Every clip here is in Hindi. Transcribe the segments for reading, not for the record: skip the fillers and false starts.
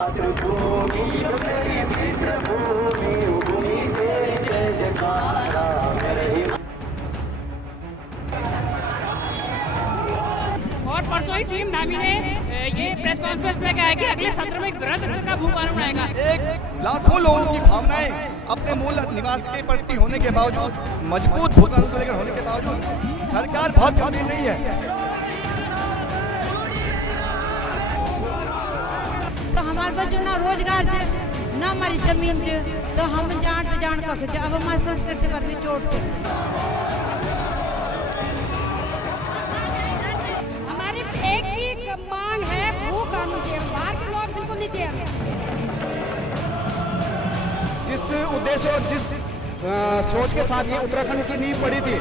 और परसों ही सीएम धामी ने ये प्रेस कॉन्फ्रेंस में कहा है कि अगले सत्र में वृहद स्तर का भू कानून आएगा। एक लाखों लोगों की भावनाएं अपने मूल निवास के प्रति होने के बावजूद, मजबूत भू कानून को लेकर होने के बावजूद सरकार बहुत गंभीर नहीं है। तो हमारे बच्चों ना रोजगार छे ना हमारी जमीन छे, तो हम जान कख छे। अब हमारी संस्कृति पर भी चोट छे। हमारी एक ही मांग है, भू कानून चाहिए। बाहर के लोग बिल्कुल नहीं चाहिए। जिस उद्देश्य और जिस सोच के साथ ये उत्तराखंड की नींव पड़ी थी,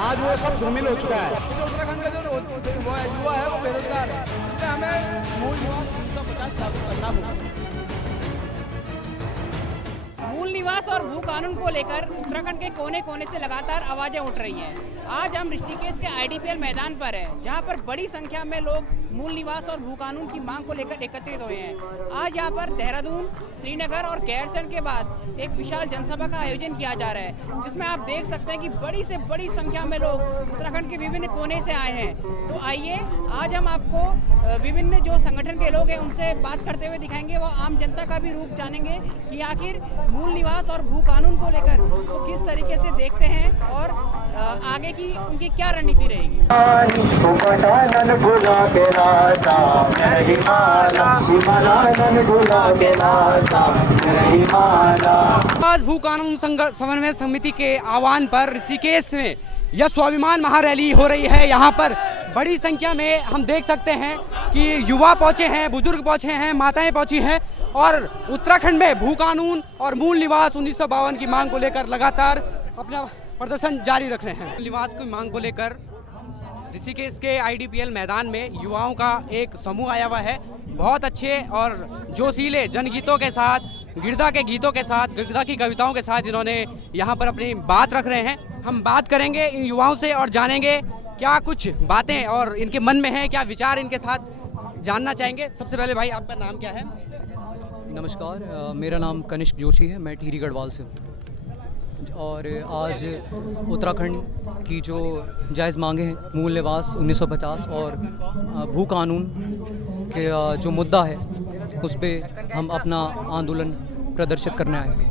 आज वो सब धूमिल हो चुका है। उत्तराखंड का जो युवा है वो बेरोजगार है, इसलिए हमें मूल निवास 150 लागू करना होगा। मूल निवास और भू कानून को लेकर उत्तराखंड के कोने कोने से लगातार आवाजें उठ रही हैं। आज हम ऋषिकेश के आईडीपीएल मैदान पर हैं, जहां पर बड़ी संख्या में लोग मूल निवास और भू कानून की मांग को लेकर एकत्रित हुए हैं। आज यहां पर देहरादून, श्रीनगर और गैरसैंण के बाद एक विशाल जनसभा का आयोजन किया जा रहा है, जिसमें आप देख सकते हैं कि बड़ी से बड़ी संख्या में लोग उत्तराखंड के विभिन्न कोने से आए हैं। तो आइए आज हम आपको विभिन्न जो संगठन के लोग हैं उनसे बात करते हुए दिखाएंगे। वो आम जनता का भी रूप जानेंगे कि आखिर मूल निवास और भू कानून को लेकर वो किस तरीके से देखते हैं और आगे की उनकी क्या रणनीति रहेगी। आज भू कानून समन्वय समिति के आह्वान पर ऋषिकेश में यह स्वाभिमान महारैली हो रही है। यहाँ पर बड़ी संख्या में हम देख सकते हैं कि युवा पहुँचे हैं, बुजुर्ग पहुँचे हैं, माताएं पहुँची हैं और उत्तराखंड में भू कानून और मूल निवास 1952 की मांग को लेकर लगातार अपना प्रदर्शन जारी रख रहे हैं। निवास की मांग को लेकर ऋषिकेश के आईडीपीएल मैदान में युवाओं का एक समूह आया हुआ है। बहुत अच्छे और जोशीले जनगीतों के साथ, गिरधा के गीतों के साथ, गिरधा की कविताओं के साथ इन्होंने यहाँ पर अपनी बात रख रहे हैं। हम बात करेंगे इन युवाओं से और जानेंगे क्या कुछ बातें और इनके मन में है, क्या विचार इनके साथ जानना चाहेंगे। सबसे पहले भाई आपका नाम क्या है? नमस्कार, मेरा नाम कनिष्क जोशी है, मैं टिहरी गढ़वाल से हूँ। और आज उत्तराखंड की जो जायज़ मांगे हैं, मूल निवास 1950 और भू कानून के जो मुद्दा है, उस पर हम अपना आंदोलन प्रदर्शित करने आए हैं।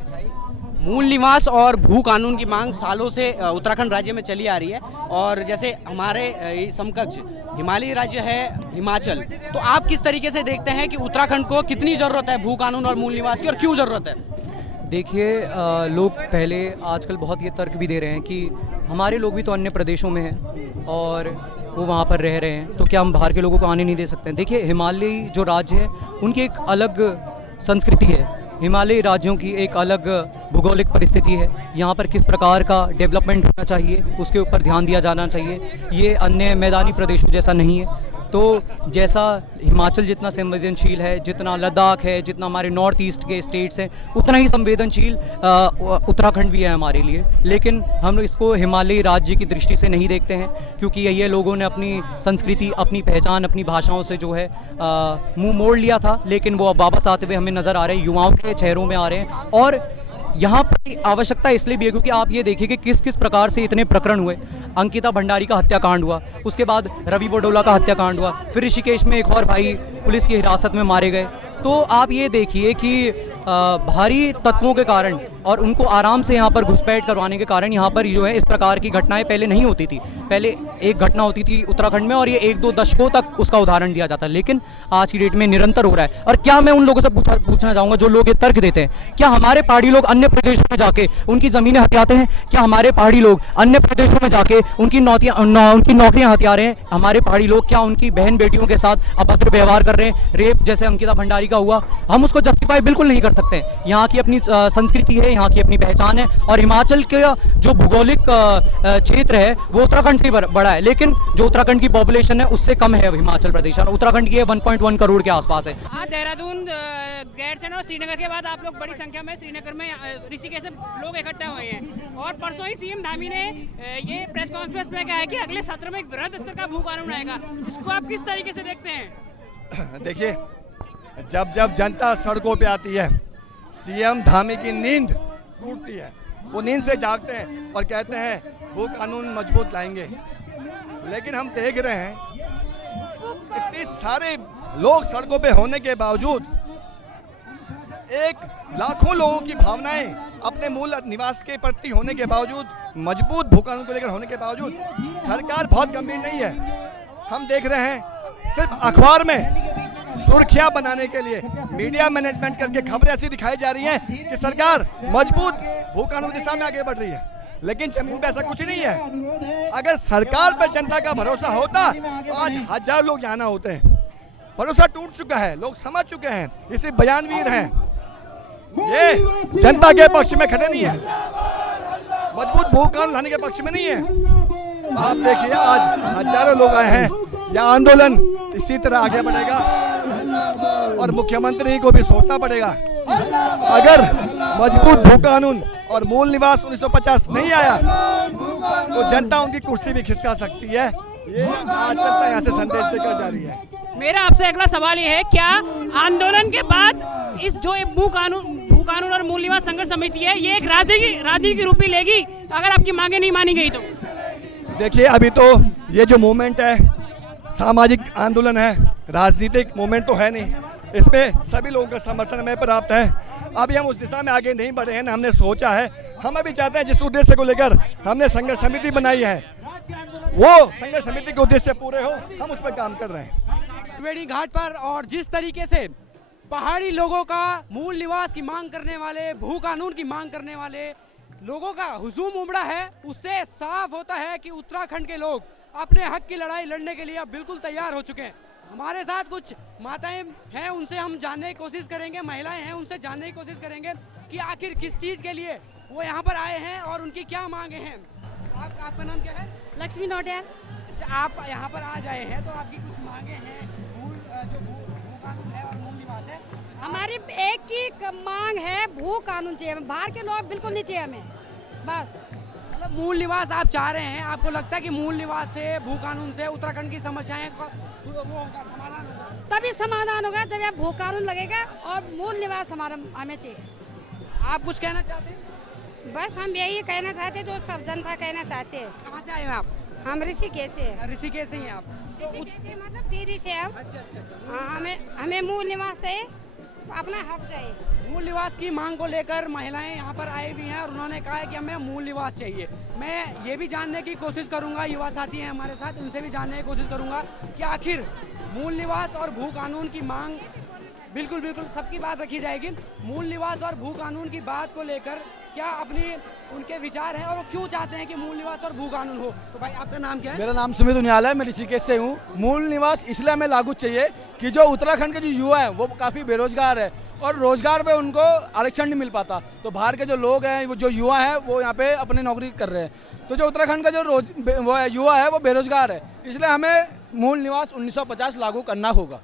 मूल निवास और भू कानून की मांग सालों से उत्तराखंड राज्य में चली आ रही है और जैसे हमारे समकक्ष हिमालयी राज्य है हिमाचल, तो आप किस तरीके से देखते हैं कि उत्तराखंड को कितनी ज़रूरत है भू कानून और मूल निवास की और क्यों ज़रूरत है? देखिए, लोग पहले आजकल बहुत ये तर्क भी दे रहे हैं कि हमारे लोग भी तो अन्य प्रदेशों में हैं और वो वहाँ पर रह रहे हैं, तो क्या हम बाहर के लोगों को आने नहीं दे सकते हैं? देखिए, हिमालयी जो राज्य है उनकी एक अलग संस्कृति है, हिमालयी राज्यों की एक अलग भूगोलिक परिस्थिति है। यहाँ पर किस प्रकार का डेवलपमेंट होना चाहिए उसके ऊपर ध्यान दिया जाना चाहिए। ये अन्य मैदानी प्रदेशों जैसा नहीं है। तो जैसा हिमाचल जितना संवेदनशील है, जितना लद्दाख है, जितना हमारे नॉर्थ ईस्ट के स्टेट्स हैं, उतना ही संवेदनशील उत्तराखंड भी है हमारे लिए। लेकिन हम इसको हिमालयी राज्य की दृष्टि से नहीं देखते हैं, क्योंकि ये लोगों ने अपनी संस्कृति, अपनी पहचान, अपनी भाषाओं से जो है मुंह मोड़ लिया था। लेकिन वो अब वापस आते हुए हमें नज़र आ रहे हैं, युवाओं के चेहरों में आ रहे हैं। और यहाँ पर आवश्यकता इसलिए भी है क्योंकि आप ये देखिए कि किस किस प्रकार से इतने प्रकरण हुए। अंकिता भंडारी का हत्याकांड हुआ, उसके बाद रवि बडोला का हत्याकांड हुआ, फिर ऋषिकेश में एक और भाई पुलिस की हिरासत में मारे गए। तो आप ये देखिए कि भारी तत्वों के कारण और उनको आराम से यहाँ पर घुसपैठ करवाने के कारण यहाँ पर जो है इस प्रकार की घटनाएं पहले नहीं होती थी। पहले एक घटना होती थी उत्तराखंड में और ये 1-2 दशकों तक उसका उदाहरण दिया जाता है, लेकिन आज की डेट में निरंतर हो रहा है। और क्या मैं उन लोगों से पूछना चाहूँगा जो लोग ये तर्क देते हैं, क्या हमारे पहाड़ी लोग अन्य प्रदेशों में जाके उनकी ज़मीनें हथियाते हैं? क्या हमारे पहाड़ी लोग अन्य प्रदेशों में जाके उनकी नौकरियाँ हथिया रहे हैं? हमारे पहाड़ी लोग क्या उनकी बहन बेटियों के साथ अभद्र व्यवहार कर रहे हैं? रेप जैसे अंकिता भंडारी का हुआ, हम उसको जस्टिफाई बिल्कुल नहीं कर सकते। यहाँ की अपनी संस्कृति है, यहाँ की अपनी पहचान है। और हिमाचल के जो भूगोलिक क्षेत्र है वो उत्तराखंड से बड़ा है, लेकिन जो उत्तराखंड की पॉपुलेशन है उससे कम है हिमाचल प्रदेश, और उत्तराखंड की 1.1 करोड़ के आसपास है। हाँ, देहरादून, गैरसैंण और श्रीनगर के बाद आप लोग बड़ी संख्या में श्रीनगर में ऋषिकेश से लोग इकट्ठा हुए हैं। और परसों ही सीएम धामी ने ये प्रेस कॉन्फ्रेंस में कहा है कि अगले सत्र में एक वृहद स्तर का भू कानून आएगा। इसको आप किस तरीके से देखते हैं? देखिए, जब जब जनता सड़कों पे आती है, सीएम धामी की नींद टूटती है, वो नींद से जागते हैं और कहते हैं वो कानून मजबूत लाएंगे। लेकिन हम देख रहे हैं इतने सारे लोग सड़कों पे होने के बावजूद, एक लाखों लोगों की भावनाएं अपने मूल निवास के प्रति होने के बावजूद, मजबूत भू कानून को लेकर होने के बावजूद सरकार बहुत गंभीर नहीं है। हम देख रहे हैं सिर्फ अखबार में सुर्खियां बनाने के लिए मीडिया मैनेजमेंट करके खबरें ऐसी दिखाई जा रही हैं कि सरकार मजबूत भू कानून दिशा में आगे बढ़ रही है, लेकिन जमीन पे ऐसा कुछ नहीं है। अगर सरकार पर जनता का भरोसा होता तो आज 1000 लोग यहाँ ना होते हैं। भरोसा टूट चुका है, लोग समझ चुके हैं, ये सिर्फ बयानवीर हैं, ये जनता के पक्ष में खड़े नहीं है, मजबूत भू कानून लाने के पक्ष में नहीं है। आप देखिए आज हजारों लोग आए हैं, यह आंदोलन इसी तरह आगे बढ़ेगा और मुख्यमंत्री को भी सोचना पड़ेगा। अगर मजबूत भू कानून और मूल निवास 1950 नहीं आया तो जनता उनकी कुर्सी भी खिसका सकती है। ये आज जनता यहाँ से संदेश देकर जा रही है। मेरा आपसे अगला सवाल ये है, क्या आंदोलन के बाद इस जो भू कानून और मूल निवास संघर्ष समिति है, ये एक राजनीति रूप भी लेगी अगर आपकी मांगे नहीं मानी गई तो? देखिए, अभी तो ये जो मूवमेंट है सामाजिक आंदोलन है, राजनीतिक मूवमेंट तो है नहीं, इसमें सभी लोगों का समर्थन हमें प्राप्त है। अभी हम उस दिशा में आगे नहीं बढ़े हैं, हमने सोचा है, हम अभी चाहते हैं जिस उद्देश्य को लेकर हमने संघर्ष समिति बनाई है वो संघर्ष समिति के उद्देश्य पूरे हो, हम उस पर काम कर रहे हैं। त्रिवेणी घाट पर और जिस तरीके से पहाड़ी लोगों का मूल निवास की मांग करने वाले, भू कानून की मांग करने वाले लोगों का हुजूम उमड़ा है, उससे साफ होता है कि उत्तराखंड के लोग अपने हक की लड़ाई लड़ने के लिए अब बिल्कुल तैयार हो चुके हैं। हमारे साथ कुछ माताएं हैं, उनसे हम जानने की कोशिश करेंगे, महिलाएं हैं उनसे जानने की कोशिश करेंगे कि आखिर किस चीज़ के लिए वो यहाँ पर आए हैं और उनकी क्या मांगे हैं। आपका नाम क्या है? लक्ष्मी नोटियाल। अच्छा, आप यहाँ पर आ जाए हैं तो आपकी कुछ मांगे हैं, जो भू कानून है और मूल निवास है। हमारी एक ही मांग है, भू कानून चाहिए, बाहर के लोग बिल्कुल नहीं चाहिए हमें, बस। मतलब मूल निवास आप चाह रहे हैं, आपको लगता है कि मूल निवास से, भू कानून से उत्तराखंड की समस्याएं वो होगा, समाधान होगा? तभी समाधान होगा जब यह भू कानून लगेगा और मूल निवास हमें चाहिए। आप कुछ कहना चाहते हैं? बस हम यही कहना चाहते हैं जो सब जनता कहना चाहते हैं। कहाँ से आए हो आप? हम ऋषिकेश से हैं। ऋषिकेश से ही हैं आप? ऋषिकेश से मतलब टिहरी से हम। अच्छा। हाँ, हमें मूल निवास चाहिए, अपना हक चाहिए। मूल निवास की मांग को लेकर महिलाएं यहाँ पर आई हुई हैं और उन्होंने कहा है कि हमें मूल निवास चाहिए। मैं ये भी जानने की कोशिश करूँगा, युवा साथी हैं हमारे साथ, उनसे भी जानने की कोशिश करूँगा कि आखिर मूल निवास और भू कानून की मांग, बिल्कुल सबकी बात रखी जाएगी। मूल निवास और भू कानून की बात को लेकर क्या अपनी उनके विचार हैं और वो क्यों चाहते हैं कि मूल निवास और भू कानून हो। तो भाई आपका नाम क्या है? मेरा नाम सुमित उनियाल है, मैं ऋषिकेश से हूँ। मूल निवास इसलिए हमें लागू चाहिए कि जो उत्तराखंड के जो युवा हैं वो काफ़ी बेरोजगार है और रोजगार पे उनको आरक्षण नहीं मिल पाता, तो बाहर के जो लोग हैं, वो जो युवा हैं वो यहाँ पे अपनी नौकरी कर रहे हैं, तो जो उत्तराखंड का जो युवा है वो बेरोजगार है, इसलिए हमें मूल निवास 1950 लागू करना होगा।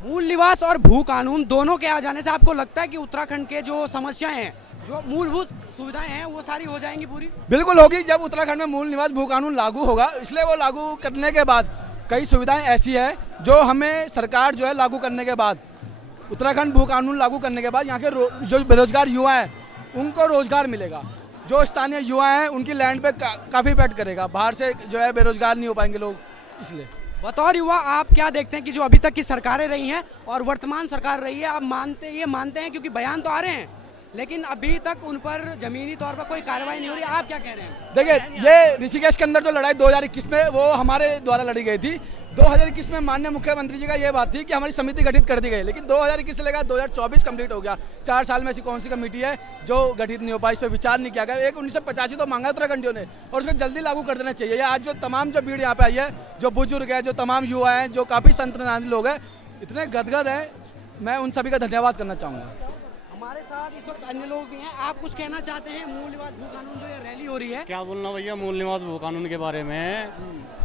मूल निवास और भू कानून दोनों के आ जाने से आपको लगता है कि उत्तराखंड के जो समस्याएं हैं, जो मूलभूत सुविधाएं हैं, वो सारी हो जाएंगी पूरी? बिल्कुल होगी। जब उत्तराखंड में मूल निवास भू कानून लागू होगा, इसलिए वो लागू करने के बाद कई सुविधाएं ऐसी है जो हमें सरकार जो है लागू करने के बाद, उत्तराखंड भू कानून लागू करने के बाद यहाँ के जो बेरोजगार युवा हैं उनको रोजगार मिलेगा। जो स्थानीय युवा हैं उनकी लैंड पे काफ़ी इफेक्ट करेगा, बाहर से जो है बेरोजगार नहीं हो पाएंगे लोग। इसलिए बतौर युवा आप क्या देखते हैं कि जो अभी तक की सरकारें रही हैं और वर्तमान सरकार रही है, आप मानते हैं क्योंकि बयान तो आ रहे हैं लेकिन अभी तक उन पर जमीनी तौर पर कोई कार्रवाई नहीं हो रही, आप क्या कह रहे हैं? देखिए, ये ऋषिकेश के अंदर जो लड़ाई 2021 में वो हमारे द्वारा लड़ी गई थी। 2021 में माननीय मुख्यमंत्री जी का ये बात थी कि हमारी समिति गठित कर दी गई, लेकिन 2021 से लेकर 2024 कंप्लीट हो गया। 4 साल में ऐसी कौन सी कमेटी है जो गठित नहीं हो पाई, इस पर विचार नहीं किया गया। एक 1985 तो मांगा उत्तराखंडियों ने और उसको जल्दी लागू कर देना चाहिए। आज जो तमाम जो भीड़ यहाँ पे आई है, जो बुजुर्ग है, जो तमाम युवा हैं, जो काफ़ी संतनानी लोग हैं, इतने गदगद हैं, मैं उन सभी का धन्यवाद करना चाहूँगा। हमारे साथ इस वक्त अन्य लोग भी हैं, आप कुछ कहना चाहते हैं? मूल निवास भू कानून जो ये रैली हो रही है, क्या बोलना भैया मूल निवास भू कानून के बारे में,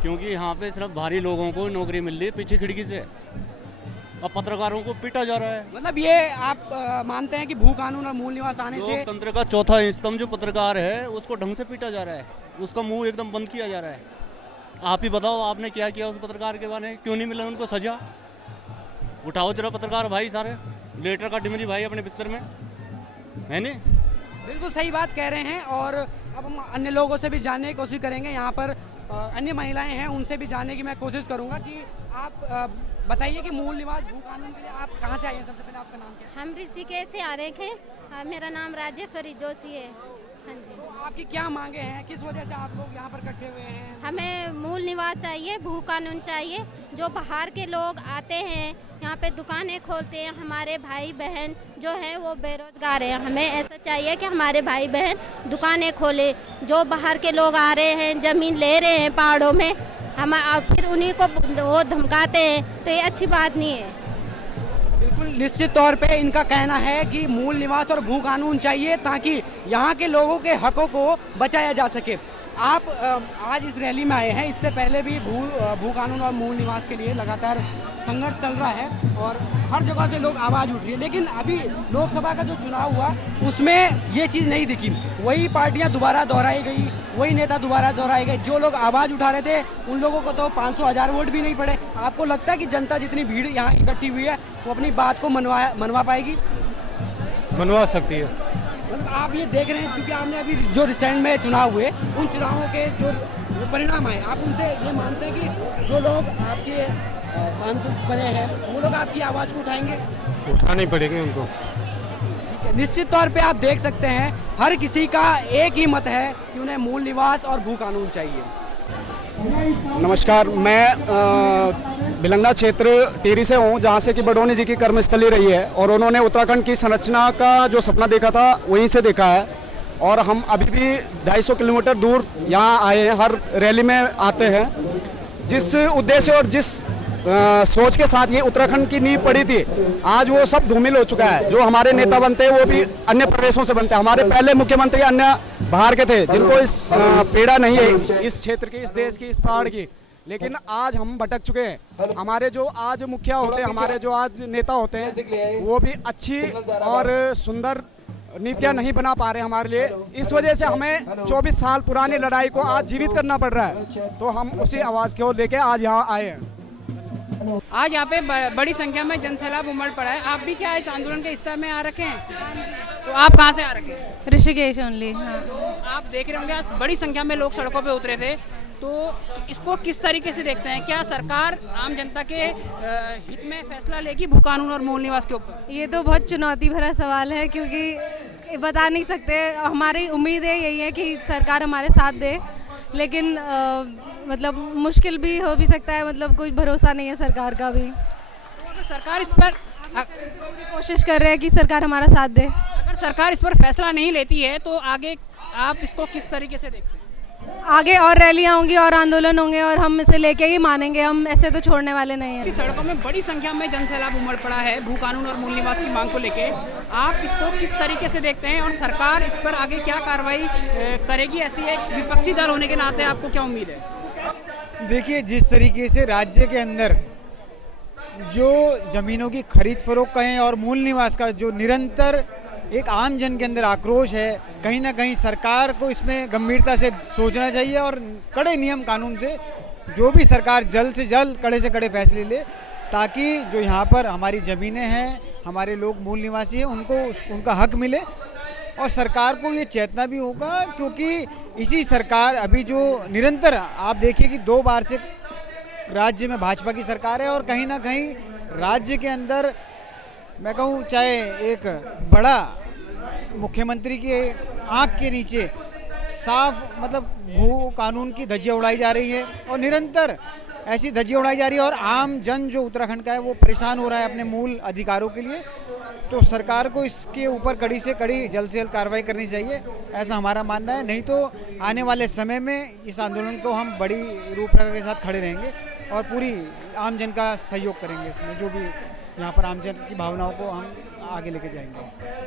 क्योंकि यहाँ पे सिर्फ भारी लोगों को नौकरी मिल रही है पीछे खिड़की से, अब पत्रकारों को पीटा जा रहा है। मतलब ये आप मानते हैं कि भू कानून और मूल निवास आने से लोकतंत्र का चौथा स्तंभ जो पत्रकार है उसको ढंग से पीटा जा रहा है, उसका मुंह एकदम बंद किया जा रहा है। आप ही बताओ आपने क्या किया उस पत्रकार के बारे में, क्यों नहीं मिला उनको सजा? उठाओ जरा पत्रकार भाई सारे। लेटर का डिमरी भाई अपने बिस्तर में है नहीं। बिल्कुल सही बात कह रहे हैं। और अब हम अन्य लोगों से भी जानने की कोशिश करेंगे। यहाँ पर अन्य महिलाएं हैं, उनसे भी जानने की मैं कोशिश करूँगा कि आप बताइए कि मूल निवास भू कानून के लिए आप कहाँ से आई हैं? सबसे पहले आपका नाम क्या है? हम ऋषिकेश से आ रहे थे। मेरा नाम राजेश्वरी जोशी है। हाँ जी। तो आपकी क्या मांगे हैं, किस वजह से आप लोग यहाँ पर इकट्ठे हुए हैं? हमें मूल निवास चाहिए, भू कानून चाहिए। जो बाहर के लोग आते हैं यहाँ पे दुकानें खोलते हैं, हमारे भाई बहन जो हैं वो बेरोजगार हैं। हमें ऐसा चाहिए कि हमारे भाई बहन दुकानें खोले। जो बाहर के लोग आ रहे हैं, ज़मीन ले रहे हैं पहाड़ों में, हम और फिर उन्हीं को वो धमकाते हैं, तो ये अच्छी बात नहीं है। बिल्कुल निश्चित तौर पे इनका कहना है कि मूल निवास और भू कानून चाहिए ताकि यहाँ के लोगों के हकों को बचाया जा सके। आप आज इस रैली में आए हैं, इससे पहले भी भू कानून और मूल निवास के लिए लगातार संघर्ष चल रहा है और हर जगह से लोग आवाज़ उठ रही है। लेकिन अभी लोकसभा का जो चुनाव हुआ उसमें ये चीज़ नहीं दिखी। वही पार्टियां दोबारा दोहराई गई, वही नेता दोबारा दोहराए गए। जो लोग आवाज़ उठा रहे थे उन लोगों को तो 500,000 वोट भी नहीं पड़े। आपको लगता है कि जनता जितनी भीड़ यहाँ इकट्ठी हुई है वो अपनी बात को मनवा पाएगी? मनवा सकती है। मतलब आप ये देख रहे हैं क्योंकि आपने अभी जो रिसेंट में चुनाव हुए उन चुनावों के जो परिणाम आए, आप उनसे ये मानते हैं कि जो लोग आपके सांसद बने हैं वो लोग आपकी आवाज़ को उठाएंगे? उठानी पड़ेगी उनको। ठीक है, निश्चित तौर पे आप देख सकते हैं हर किसी का एक ही मत है कि उन्हें मूल निवास और भू कानून चाहिए। नमस्कार, मैं भिलंगना क्षेत्र टिहरी से हूँ, जहाँ से कि बडोनी जी की कर्मस्थली रही है और उन्होंने उत्तराखंड की संरचना का जो सपना देखा था वहीं से देखा है। और हम अभी भी 250 किलोमीटर दूर यहाँ आए हैं, हर रैली में आते हैं। जिस उद्देश्य और जिस सोच के साथ ये उत्तराखंड की नींव पड़ी थी, आज वो सब धूमिल हो चुका है। जो हमारे नेता बनते हैं वो भी अन्य प्रदेशों से बनते हैं। हमारे पहले मुख्यमंत्री अन्य बाहर के थे, जिनको इस पीड़ा नहीं है इस क्षेत्र की, इस देश की, इस पहाड़ की। लेकिन आज हम भटक चुके हैं। हमारे जो आज मुखिया होते हैं, हमारे जो आज नेता होते हैं, वो भी अच्छी और सुंदर नीतियां नहीं बना पा रहे हमारे लिए। इस वजह से हमें 24 साल पुरानी लड़ाई को आज जीवित करना पड़ रहा है। तो हम उसी आवाज़ को लेके आज यहाँ आए हैं। आज यहाँ पे बड़ी संख्या में जनसैलाब उमड़ पड़ा है। आप भी क्या इस आंदोलन के हिस्से में आ रखे हैं? तो आप कहाँ से आ रखे हैं? ऋषिकेश ओनली। हाँ। आप देख रहे होंगे आज बड़ी संख्या में लोग सड़कों पे उतरे थे। तो इसको किस तरीके से देखते हैं? क्या सरकार आम जनता के हित में फैसला लेगी भू कानून और मूल निवास के ऊपर? ये तो बहुत चुनौती भरा सवाल है क्योंकि बता नहीं सकते। हमारी उम्मीद यही है कि सरकार हमारे साथ दे, लेकिन मतलब मुश्किल भी हो भी सकता है। मतलब कोई भरोसा नहीं है सरकार का भी। तो अगर सरकार इस पर कोशिश कर रहे हैं कि सरकार हमारा साथ दे। अगर सरकार इस पर फैसला नहीं लेती है तो आगे आप इसको किस तरीके से देखते हैं? आगे और रैलियां होंगी और आंदोलन होंगे और हम इसे लेके ही मानेंगे। हम ऐसे तो छोड़ने वाले नहीं हैं। सड़कों में बड़ी संख्या में जनसैलाब उमड़ पड़ा है भू कानून और मूल निवास की मांग को लेके। आप इसको किस तरीके से देखते हैं और सरकार इस पर आगे क्या कार्रवाई करेगी? ऐसी एक विपक्षी दल होने के नाते आपको क्या उम्मीद है? देखिए, जिस तरीके से राज्य के अंदर जो ज़मीनों की खरीद फरोख्त कहें और मूल निवास का जो निरंतर एक आम जन के अंदर आक्रोश है, कहीं ना कहीं सरकार को इसमें गंभीरता से सोचना चाहिए और कड़े नियम कानून से जो भी सरकार जल्द से जल्द कड़े से कड़े फैसले ले, ताकि जो यहाँ पर हमारी ज़मीनें हैं, हमारे लोग मूल निवासी हैं, उनको उनका हक मिले। और सरकार को ये चेतना भी होगा, क्योंकि इसी सरकार अभी जो निरंतर आप देखिए कि 2 बार से राज्य में भाजपा की सरकार है और कहीं ना कहीं राज्य के अंदर मैं कहूँ चाहे एक बड़ा मुख्यमंत्री के आँख के नीचे साफ मतलब भू कानून की धज्जियाँ उड़ाई जा रही है और निरंतर ऐसी धज्जियाँ उड़ाई जा रही है और आम जन जो उत्तराखंड का है वो परेशान हो रहा है अपने मूल अधिकारों के लिए। तो सरकार को इसके ऊपर कड़ी से कड़ी जल्द से जल्द कार्रवाई करनी चाहिए, ऐसा हमारा मानना है। नहीं तो आने वाले समय में इस आंदोलन को हम बड़ी रूपरेखा के साथ खड़े रहेंगे और पूरी आम जन का सहयोग करेंगे। इसमें जो भी यहाँ पर आम जन की भावनाओं को हम आगे लेके जाएंगे।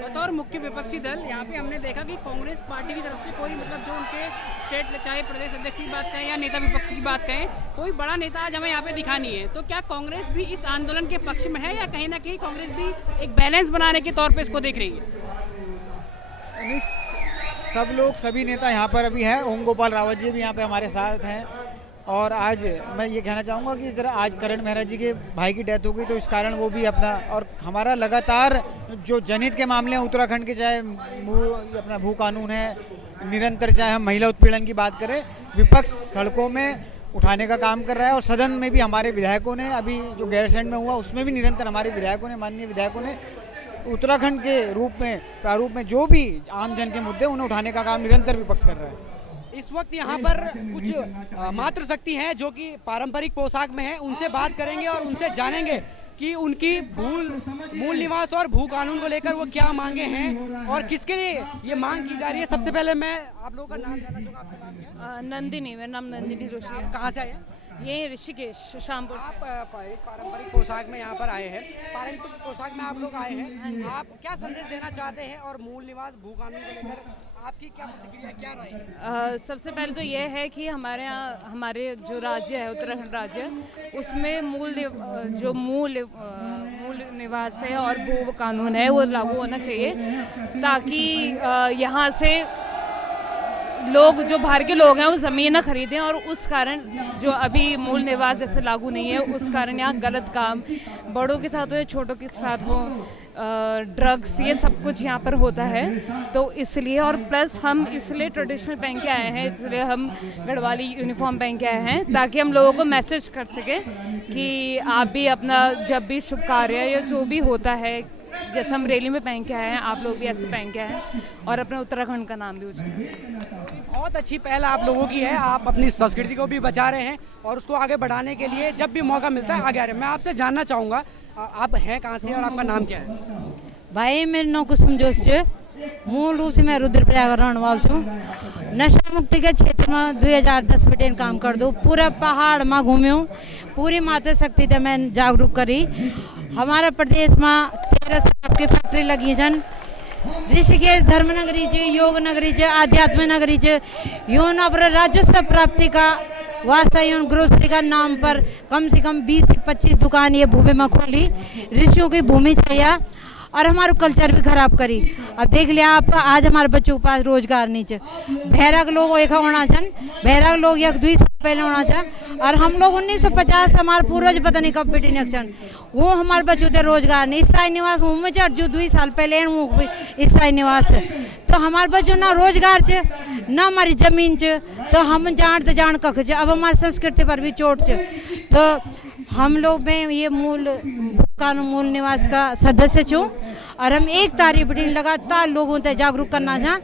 बतौर मुख्य विपक्षी दल यहाँ पे हमने देखा कि कांग्रेस पार्टी की तरफ से कोई मतलब जो उनके स्टेट चाहे प्रदेश अध्यक्ष की बात कहें या नेता विपक्ष की बात कहें, कोई बड़ा नेता आज हमें यहाँ पे दिखा नहीं है। तो क्या कांग्रेस भी इस आंदोलन के पक्ष में है या कहीं ना कहीं कांग्रेस भी एक बैलेंस बनाने के तौर पर इसको देख रही है? सब लोग सभी नेता यहाँ पर अभी हैं। ओम गोपाल रावत जी भी यहाँ पे हमारे साथ हैं और आज मैं ये कहना चाहूँगा कि जरा आज करण मेहरा जी के भाई की डेथ हो गई, तो इस कारण वो भी अपना, और हमारा लगातार जो जनहित के मामले हैं उत्तराखंड के, चाहे अपना भू कानून है, निरंतर चाहे हम महिला उत्पीड़न की बात करें, विपक्ष सड़कों में उठाने का काम कर रहा है। और सदन में भी हमारे विधायकों ने, अभी जो गैरसैंण में हुआ उसमें भी निरंतर हमारे विधायकों ने, माननीय विधायकों ने उत्तराखंड के प्रारूप में जो भी आम जन के मुद्दे उन्हें उठाने का काम निरंतर विपक्ष कर रहा है। इस वक्त यहाँ पर कुछ मातृशक्ति हैं जो कि पारंपरिक पोशाक में हैं, उनसे बात करेंगे और उनसे जानेंगे कि उनकी मूल निवास और भू कानून को लेकर वो क्या मांगे हैं और किसके लिए ये मांग की जा रही है। सबसे पहले मैं आप लोगों का नाम जानना चाहूँगा। आपका नाम क्या है? नंदिनी, मेरा नाम नंदिनी जोशी है। कहाँ से आए हैं? ये ऋषिकेश शामपुर। आप एक पारंपरिक पोशाक में यहाँ पर आए हैं, पारंपरिक पोशाक में आप लोग आए हैं, आप क्या संदेश देना चाहते हैं और मूल निवास भू कानून को लेकर आपकी क्या प्रतिक्रिया, क्या राय है? सबसे पहले तो ये है कि हमारे यहाँ, हमारे जो राज्य है उत्तराखंड राज्य, उसमें मूल निवास है और भू कानून है वो लागू होना चाहिए, ताकि यहाँ से लोग, जो बाहर के लोग हैं, वो ज़मीन ना खरीदें। और उस कारण जो अभी मूल निवास जैसे लागू नहीं है, उस कारण यहाँ गलत काम बड़ों के साथ हो या छोटों के साथ हो, ड्रग्स, ये सब कुछ यहाँ पर होता है। तो इसलिए, और प्लस हम इसलिए ट्रेडिशनल पहन के आए हैं, इसलिए हम गढ़वाली यूनिफॉर्म पहन के आए हैं, ताकि हम लोगों को मैसेज कर सकें कि आप भी अपना, जब भी शुभ कार्य या जो भी होता है, जैसे हम रैली में पहन के आए हैं, आप लोग भी ऐसे पहन के आए हैं और अपने उत्तराखंड का नाम भी उजालें। बहुत अच्छी पहल आप लोगों की है, आप अपनी संस्कृति को भी बचा रहे हैं और उसको आगे बढ़ाने के लिए जब भी मौका मिलता है आगे आ रहे हैं। मैं आपसे जानना चाहूँगा, आप हैं कहाँ से और आपका नाम क्या है? भाई मेरा नाम कुसुम जोशी है, मूल रूप से मैं रुद्रप्रयाग रहने वाला हूँ। नशा मुक्ति के क्षेत्र में 2010 में काम कर दूँ, पूरा पहाड़ में घूमे हूँ, पूरी मातृशक्ति से मैं जागरूक करी। हमारे प्रदेश में 13 शराब की फैक्ट्री लगी जन, ऋषिकेश धर्म नगरी से, योग नगरी से, आध्यात्म नगरी से, यून अपने राजस्व प्राप्ति का वास्ता यून ग्रोसरी का नाम पर कम से कम 20 से 25 दुकान ये भूमि में खोली। ऋषियों की भूमि चाहिए और हमारा कल्चर भी खराब करी। अब देख लिया आप, आज हमारे बच्चों के पास रोजगार नहीं है। भैरक लोग एक होना चन, भैरक लोग 1-2 साल पहले होना चाह, और हम लोग 1950 हमारे पूर्वज पता नहीं कब बेटी नक्शन, वो हमारे बच्चों के रोजगार नहीं। स्थायी निवास में जो 2 साल पहले वो स्थायी निवास, तो हमारे बच्चों ना रोजगार च ना हमारी जमीन च, तो हम जान कख च। अब हमारी संस्कृति पर भी चोट च। तो हम लोग में ये मूल निवास का सदस्य छूँ और हम एक तारीख बड़ी लगातार लोगों तक जागरूक करना चाह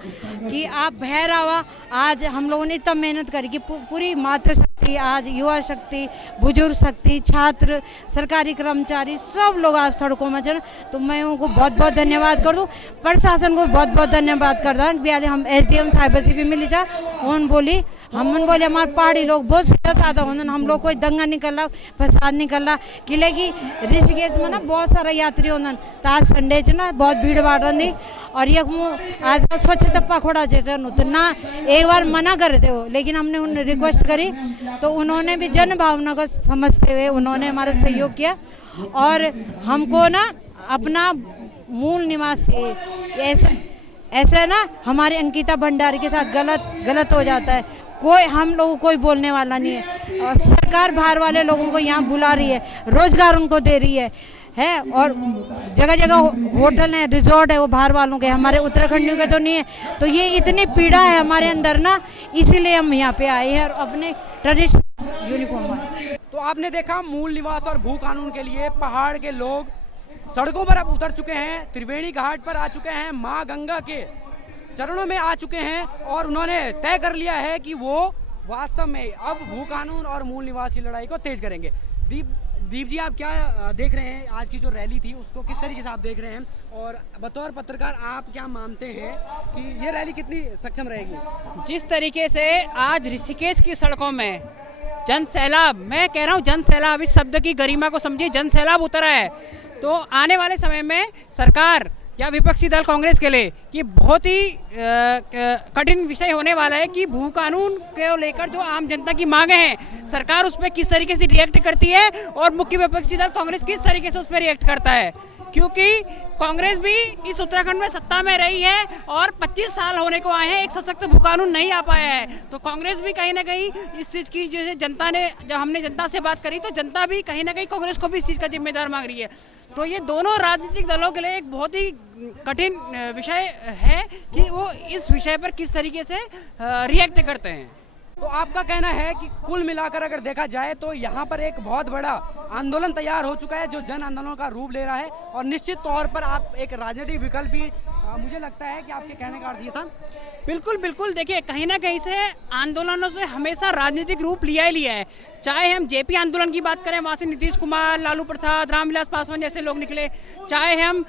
कि आप बाहर आवा। आज हम लोगों ने इतना मेहनत करी कि पूरी मातृशक्ति, आज युवा शक्ति, बुजुर्ग शक्ति, छात्र, सरकारी कर्मचारी सब लोग आज सड़कों में चल। तो मैं उनको बहुत बहुत धन्यवाद कर दूँ, प्रशासन को बहुत बहुत धन्यवाद कर दूँ। बिहार हम SDM साहिब से भी मिली जा, उन बोली हमारे पहाड़ी लोग बहुत सीधा साधा होने, हम लोग कोई दंगा नहीं कर रहा, फसाद नहीं कर रहा। किले की ऋषिकेश में ना बहुत सारा यात्री होना, तो आज संडे च ना बहुत भीड़ भाड़ रही, और ये आज स्वच्छ टप्पा खोड़ा चेचन, तो ना एक बार मना कर थे वो, लेकिन हमने उन्हें रिक्वेस्ट करी तो उन्होंने भी जन भावना को समझते हुए उन्होंने हमारा सहयोग किया। और हमको ना अपना मूल निवास से ऐसे ना हमारे अंकिता भंडारी के साथ गलत हो जाता है, कोई हम लोगों कोई बोलने वाला नहीं है। और सरकार बाहर वाले लोगों को यहाँ बुला रही है, रोजगार उनको दे रही है, और जगह जगह होटल है, रिजॉर्ट है, वो बाहर वालों के, हमारे उत्तराखंडियों के तो नहीं है। तो ये इतनी पीड़ा है हमारे अंदर ना, इसीलिए हम यहाँ पे आए हैं और अपने ट्रेडिशनल यूनिफॉर्म में। तो आपने देखा, मूल निवास और भू कानून के लिए पहाड़ के लोग सड़कों पर अब उतर चुके हैं, त्रिवेणी घाट पर आ चुके हैं, माँ गंगा के चरणों में आ चुके हैं और उन्होंने तय कर लिया है कि वो वास्तव में अब भू कानून और मूल निवास की लड़ाई को तेज करेंगे। दीप जी, आप क्या देख रहे हैं, आज की जो रैली थी उसको किस तरीके से आप देख रहे हैं, और बतौर पत्रकार आप क्या मानते हैं कि ये रैली कितनी सक्षम रहेगी? जिस तरीके से आज ऋषिकेश की सड़कों में जन सैलाब, मैं कह रहा हूँ जन सैलाब, इस शब्द की गरिमा को समझिए, जन सैलाब उतरा है, तो आने वाले समय में सरकार या विपक्षी दल कांग्रेस के लिए कि बहुत ही कठिन विषय होने वाला है कि भू कानून को लेकर जो आम जनता की मांगे हैं, सरकार उस पर किस तरीके से रिएक्ट करती है और मुख्य विपक्षी दल कांग्रेस किस तरीके से उस पर रिएक्ट करता है। क्योंकि कांग्रेस भी इस उत्तराखंड में सत्ता में रही है और 25 साल होने को आए हैं, एक सशक्त भू कानून नहीं आ पाया है। तो कांग्रेस भी कहीं ना कहीं इस चीज़ की, जैसे जनता ने, जब हमने जनता से बात करी तो जनता भी कहीं ना कहीं कांग्रेस को भी इस चीज़ का जिम्मेदार मांग रही है। तो ये दोनों राजनीतिक दलों के लिए एक बहुत ही कठिन विषय है कि वो इस विषय पर किस तरीके से रिएक्ट करते हैं। तो आपका कहना है कि कुल मिलाकर अगर देखा जाए तो यहाँ पर एक बहुत बड़ा आंदोलन तैयार हो चुका है जो जन आंदोलन का रूप ले रहा है, और निश्चित तौर पर आप एक राजनीतिक विकल्प भी मुझे लगता है कि आपके कहने का अर्थ ये था। बिल्कुल बिल्कुल, देखिए कहीं ना कहीं से आंदोलनों से हमेशा राजनीतिक रूप लिया ही लिया है। चाहे हम जेपी आंदोलन की बात करें, वहाँ से नीतीश कुमार, लालू प्रसाद, रामविलास पासवान जैसे लोग निकले। चाहे हम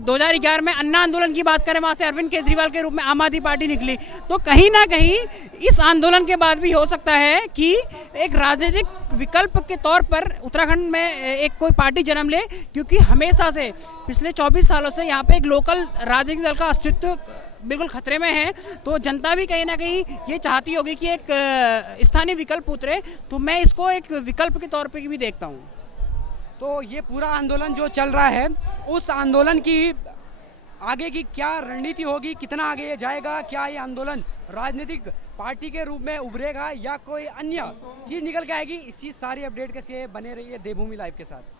2011 में अन्ना आंदोलन की बात करें, वहाँ से अरविंद केजरीवाल के रूप में आम आदमी पार्टी निकली। तो कहीं ना कहीं इस आंदोलन के बाद भी हो सकता है कि एक राजनीतिक विकल्प के तौर पर उत्तराखंड में एक कोई पार्टी जन्म ले, क्योंकि हमेशा से पिछले 24 सालों से यहाँ पे एक लोकल राजनीतिक दल का अस्तित्व बिल्कुल खतरे में है। तो जनता भी कहीं ना कहीं ये चाहती होगी कि एक स्थानीय विकल्प उतरे। तो मैं इसको एक विकल्प के तौर पे भी देखता हूँ। तो ये पूरा आंदोलन जो चल रहा है, उस आंदोलन की आगे की क्या रणनीति होगी, कितना आगे ये जाएगा, क्या ये आंदोलन राजनीतिक पार्टी के रूप में उभरेगा या कोई अन्य चीज़ निकल के आएगी, इसी सारी अपडेट के लिए बने रहिए देवभूमि लाइव के साथ।